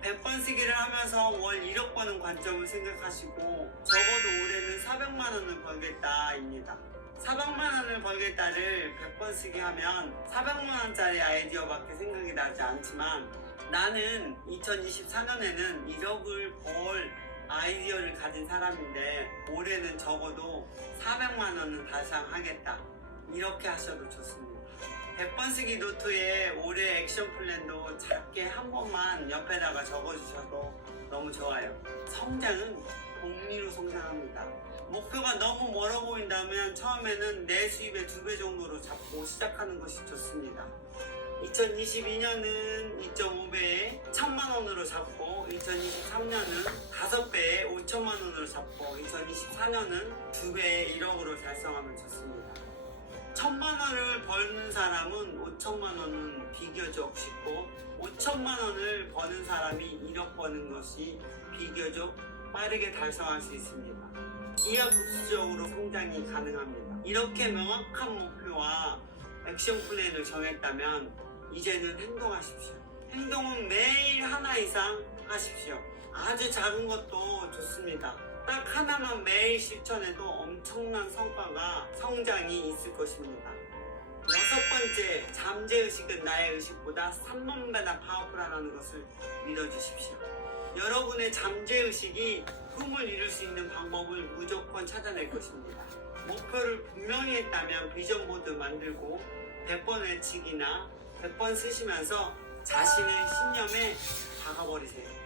100번 쓰기를 하면서 월 1억 버는 관점을 생각하시고 적어도 올해는 400만 원을 벌겠다입니다. 400만 원을 벌겠다를 100번 쓰기 하면 400만 원짜리 아이디어밖에 생각이 나지 않지만 나는 2024년에는 1억을 벌 아이디어를 가진 사람인데 올해는 적어도 400만 원은 달성하겠다. 이렇게 하셔도 좋습니다. 100번 쓰기 노트에 올해 액션 플랜도 작게 한 번만 옆에다가 적어주셔도 너무 좋아요. 성장은 복리로 성장합니다. 목표가 너무 멀어 보인다면 처음에는 내 수입의 2배 정도로 잡고 시작하는 것이 좋습니다. 2022년은 2.5배에 1000만 원으로 잡고 2023년은 5배에 5천만 원으로 잡고 2024년은 2배에 1억으로 달성하면 좋습니다. 1000만 원을 버는 사람은 5천만 원은 비교적 쉽고 5천만 원을 버는 사람이 1억 버는 것이 비교적 빠르게 달성할 수 있습니다. 기하급수적으로 성장이 가능합니다. 이렇게 명확한 목표와 액션 플랜을 정했다면 이제는 행동하십시오. 행동은 매일 하나 이상 하십시오. 아주 작은 것도 좋습니다. 딱 하나만 매일 실천해도 엄청난 성과가 성장이 있을 것입니다. 6번째, 잠재의식은 나의 의식보다 3만 배나 파워풀하다는 것을 믿어주십시오. 여러분의 잠재의식이 꿈을 이룰 수 있는 방법을 무조건 찾아낼 것입니다. 목표를 분명히 했다면 비전보드 만들고 100번 외치기나 100번 쓰시면서 자신의 신념에 박아버리세요.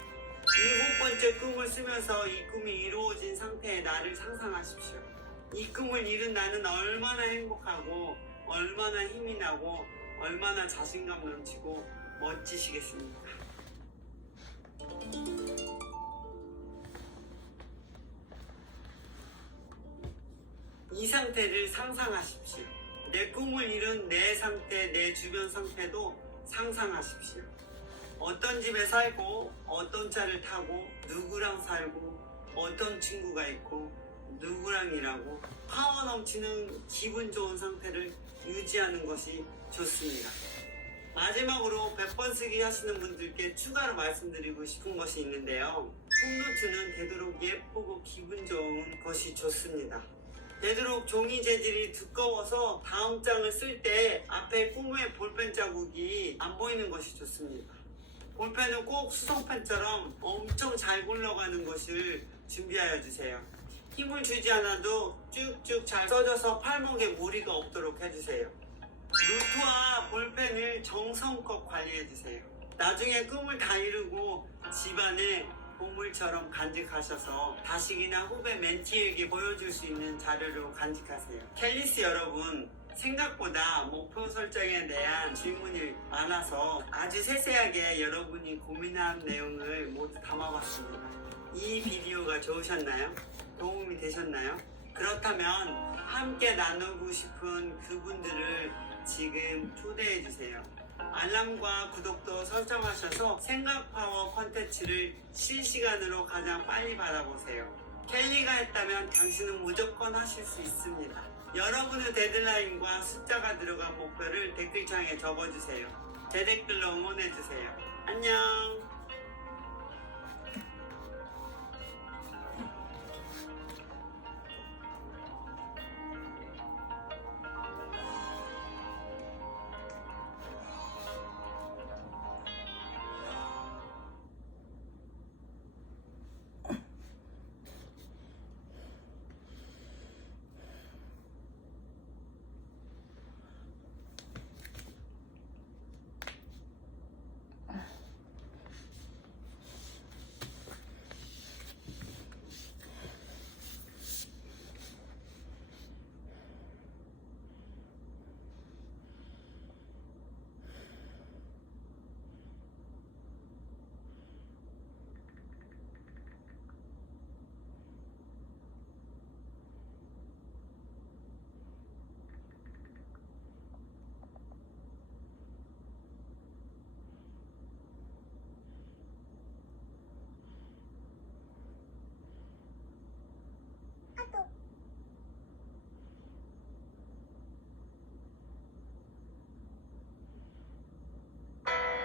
7번째, 꿈을 쓰면서 이 꿈이 이루어진 상태의 나를 상상하십시오. 이 꿈을 이룬 나는 얼마나 행복하고 얼마나 힘이 나고 얼마나 자신감 넘치고 멋지시겠습니까? 이 상태를 상상하십시오. 내 꿈을 이룬 내 상태, 내 주변 상태도 상상하십시오. 어떤 집에 살고 어떤 차를 타고 누구랑 살고 어떤 친구가 있고 누구랑 일하고 파워 넘치는 기분 좋은 상태를 유지하는 것이 좋습니다. 마지막으로 100번 쓰기 하시는 분들께 추가로 말씀드리고 싶은 것이 있는데요. 홈노트는 되도록 예쁘고 기분 좋은 것이 좋습니다. 되도록 종이 재질이 두꺼워서 다음 장을 쓸 때 앞에 꿈의 볼펜 자국이 안 보이는 것이 좋습니다. 볼펜은 꼭 수성펜처럼 엄청 잘 굴러가는 것을 준비하여 주세요. 힘을 주지 않아도 쭉쭉 잘 써져서 팔목에 무리가 없도록 해주세요. 노트와 볼펜을 정성껏 관리해주세요. 나중에 꿈을 다 이루고 집안에 보물처럼 간직하셔서 자식이나 후배 멘티에게 보여줄 수 있는 자료로 간직하세요. 캘리스 여러분, 생각보다 목표 설정에 대한 질문이 많아서 아주 세세하게 여러분이 고민한 내용을 모두 담아봤습니다. 이 비디오가 좋으셨나요? 도움이 되셨나요? 그렇다면 함께 나누고 싶은 그분들을 지금 초대해주세요. 알람과 구독도 설정하셔서 생각파워 콘텐츠를 실시간으로 가장 빨리 받아보세요. 켈리가 했다면 당신은 무조건 하실 수 있습니다. 여러분의 데드라인과 숫자가 들어간 목표를 댓글창에 적어주세요. 제 댓글로 응원해주세요. 안녕.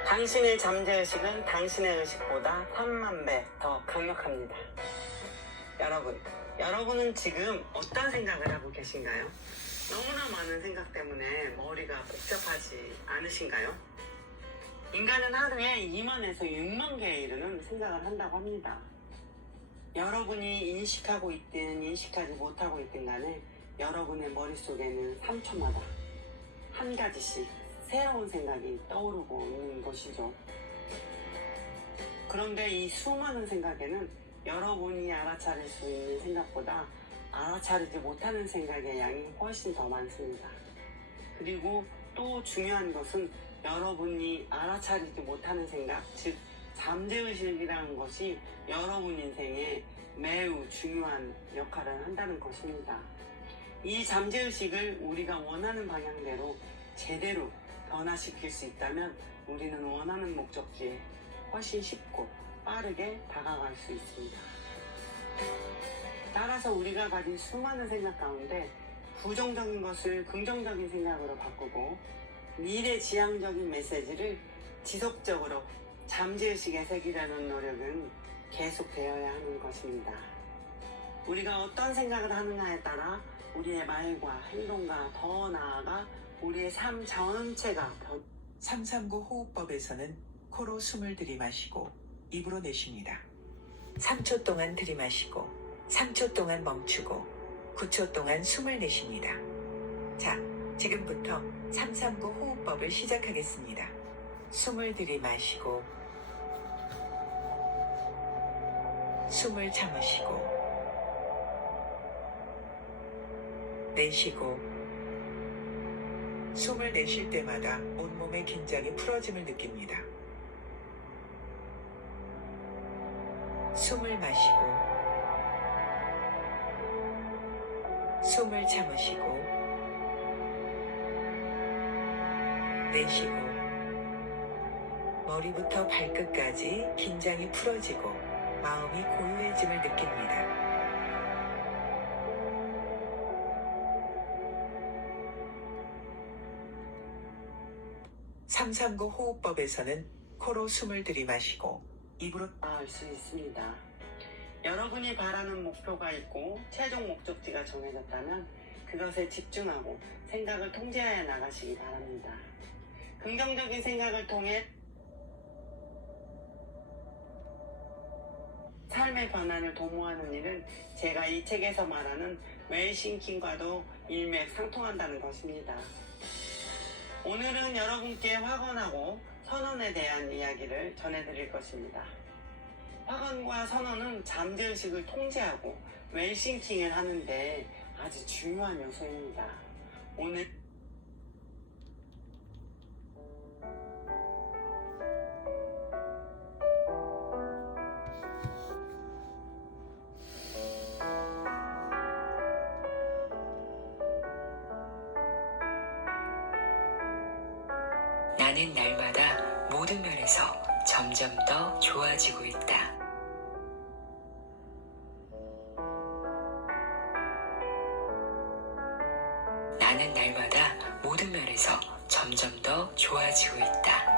당신의 잠재의식은 당신의 의식보다 3만 배 더 강력합니다. 여러분은 지금 어떤 생각을 하고 계신가요? 너무나 많은 생각 때문에 머리가 복잡하지 않으신가요? 인간은 하루에 2만에서 6만 개에 이르는 생각을 한다고 합니다. 여러분이 인식하고 있든 인식하지 못하고 있든 간에 여러분의 머릿속에는 3초마다 한 가지씩 새로운 생각이 떠오르고 있는 것이죠. 그런데 이 수많은 생각에는 여러분이 알아차릴 수 있는 생각보다 알아차리지 못하는 생각의 양이 훨씬 더 많습니다. 그리고 또 중요한 것은 여러분이 알아차리지 못하는 생각, 즉 잠재의식이라는 것이 여러분 인생에 매우 중요한 역할을 한다는 것입니다. 이 잠재의식을 우리가 원하는 방향대로 제대로 변화시킬 수 있다면 우리는 원하는 목적지에 훨씬 쉽고 빠르게 다가갈 수 있습니다. 따라서 우리가 가진 수많은 생각 가운데 부정적인 것을 긍정적인 생각으로 바꾸고 미래지향적인 메시지를 지속적으로 잠재의식에 새기려는 노력은 계속되어야 하는 것입니다. 우리가 어떤 생각을 하느냐에 따라 우리의 말과 행동과 더 나아가 우리의 삶 전체가 339 호흡법에서는 코로 숨을 들이마시고 입으로 내쉽니다. 3초 동안 들이마시고 3초 동안 멈추고 9초 동안 숨을 내쉽니다. 자, 지금부터 339 호흡법을 시작하겠습니다. 숨을 들이마시고 숨을 참으시고 내쉬고 숨을 내쉴 때마다 온몸의 긴장이 풀어짐을 느낍니다. 숨을 마시고 숨을 참으시고 내쉬고 머리부터 발끝까지 긴장이 풀어지고 마음이 고요해짐을 느낍니다. (339) 호흡법에서는 코로 숨을 들이마시고 입으로 알 수 있습니다. 여러분이 바라는 목표가 있고 최종 목적지가 정해졌다면 그것에 집중하고 생각을 통제하여 나가시기 바랍니다. 긍정적인 생각을 통해 삶의 변화를 도모하는 일은 제가 이 책에서 말하는 웰싱킹과도 일맥상통한다는 것입니다. 오늘은 여러분께 확언하고 선언에 대한 이야기를 전해드릴 것입니다. 확언과 선언은 잠재의식을 통제하고 웰싱킹을 하는데 아주 중요한 요소입니다. 오늘 나는 날마다 모든 면에서 점점 더 좋아지고 있다. 나는 날마다 모든 면에서 점점 더 좋아지고 있다.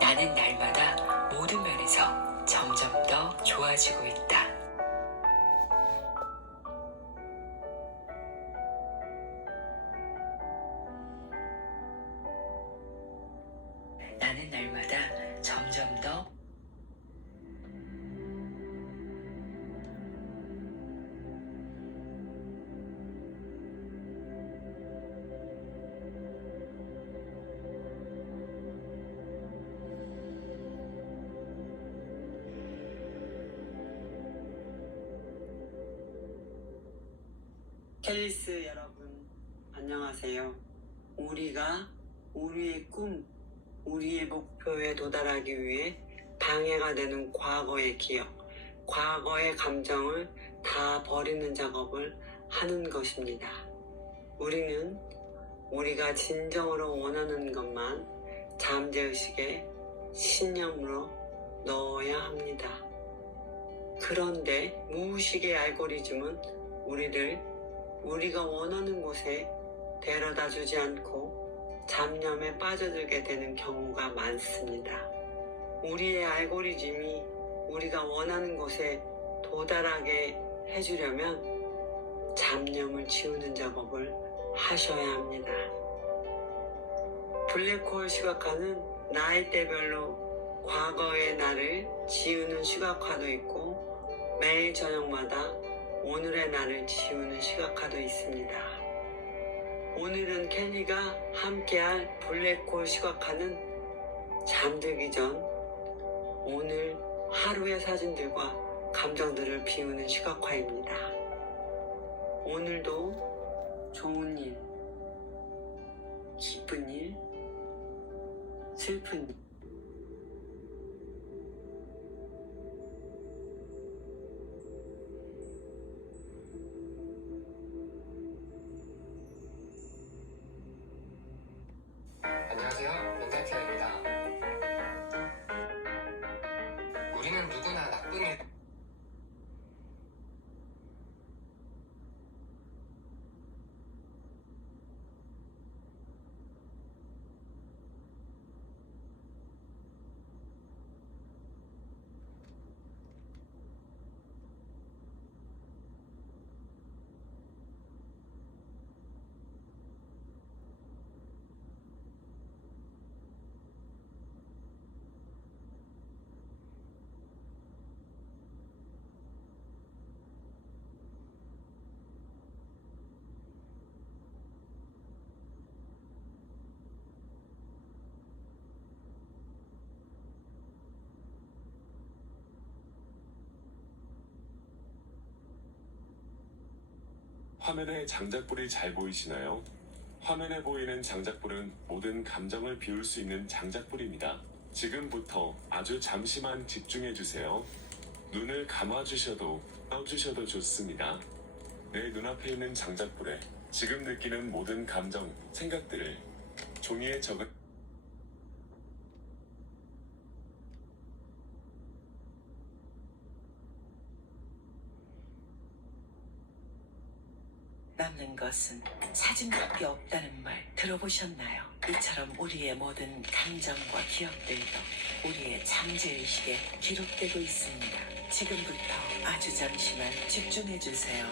나는 날마다 모든 면에서 점점 더 좋아지고 있다. 나는 날마다 점점 더 캘리스 여러분, 안녕하세요. 우리가 우리의 꿈, 우리의 목표에 도달하기 위해 방해가 되는 과거의 기억, 과거의 감정을 다 버리는 작업을 하는 것입니다. 우리는 우리가 진정으로 원하는 것만 잠재의식의 신념으로 넣어야 합니다. 그런데 무의식의 알고리즘은 우리가 원하는 곳에 데려다 주지 않고 잡념에 빠져들게 되는 경우가 많습니다. 우리의 알고리즘이 우리가 원하는 곳에 도달하게 해주려면 잡념을 지우는 작업을 하셔야 합니다. 블랙홀 시각화는 나이대별로 과거의 나를 지우는 시각화도 있고 매일 저녁마다 오늘의 나를 지우는 시각화도 있습니다. 오늘은 켈리가 함께할 블랙홀 시각화는 잠들기 전 오늘 하루의 사진들과 감정들을 비우는 시각화입니다. 오늘도 좋은 일, 기쁜 일, 슬픈 일, 안녕하세요. 멘탈케어입니다. 우리는 누구나 나쁜 일 화면에 장작불이 잘 보이시나요? 화면에 보이는 장작불은 모든 감정을 비울 수 있는 장작불입니다. 지금부터 아주 잠시만 집중해주세요. 눈을 감아주셔도 떠주셔도 좋습니다. 내 눈앞에 있는 장작불에 지금 느끼는 모든 감정, 생각들을 종이에 적은 남는 것은 사진밖에 없다는 말 들어보셨나요? 이처럼 우리의 모든 감정과 기억들도 우리의 잠재의식에 기록되고 있습니다. 지금부터 아주 잠시만 집중해주세요.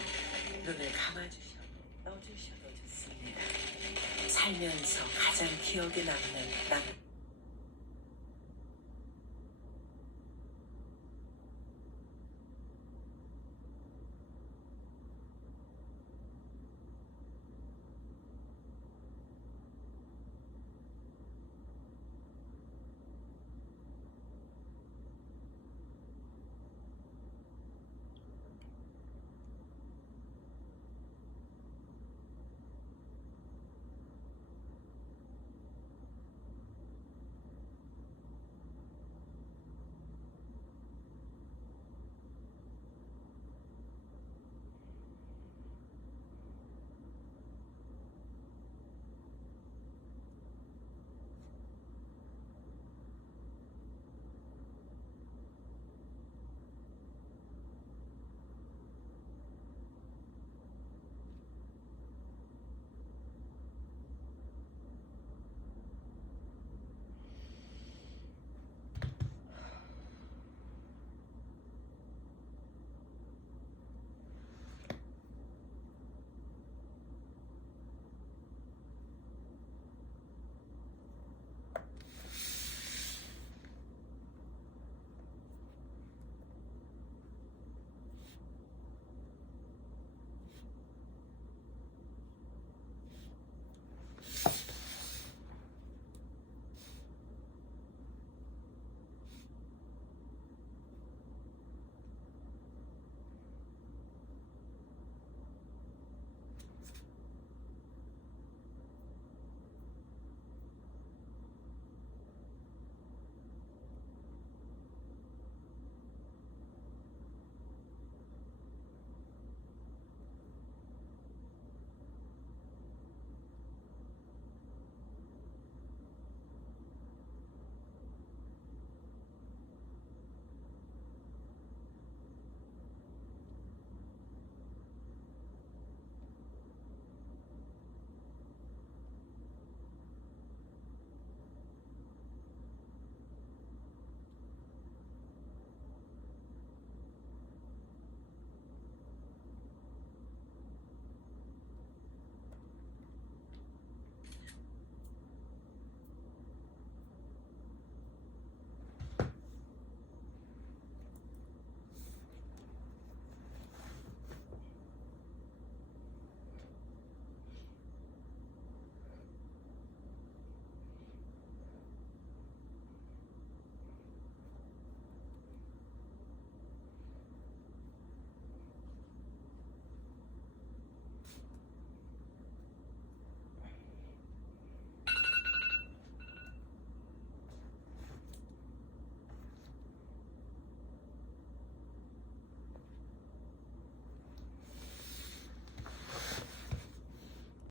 눈을 감아주셔도 떠주셔도 좋습니다. 살면서 가장 기억에 남는 남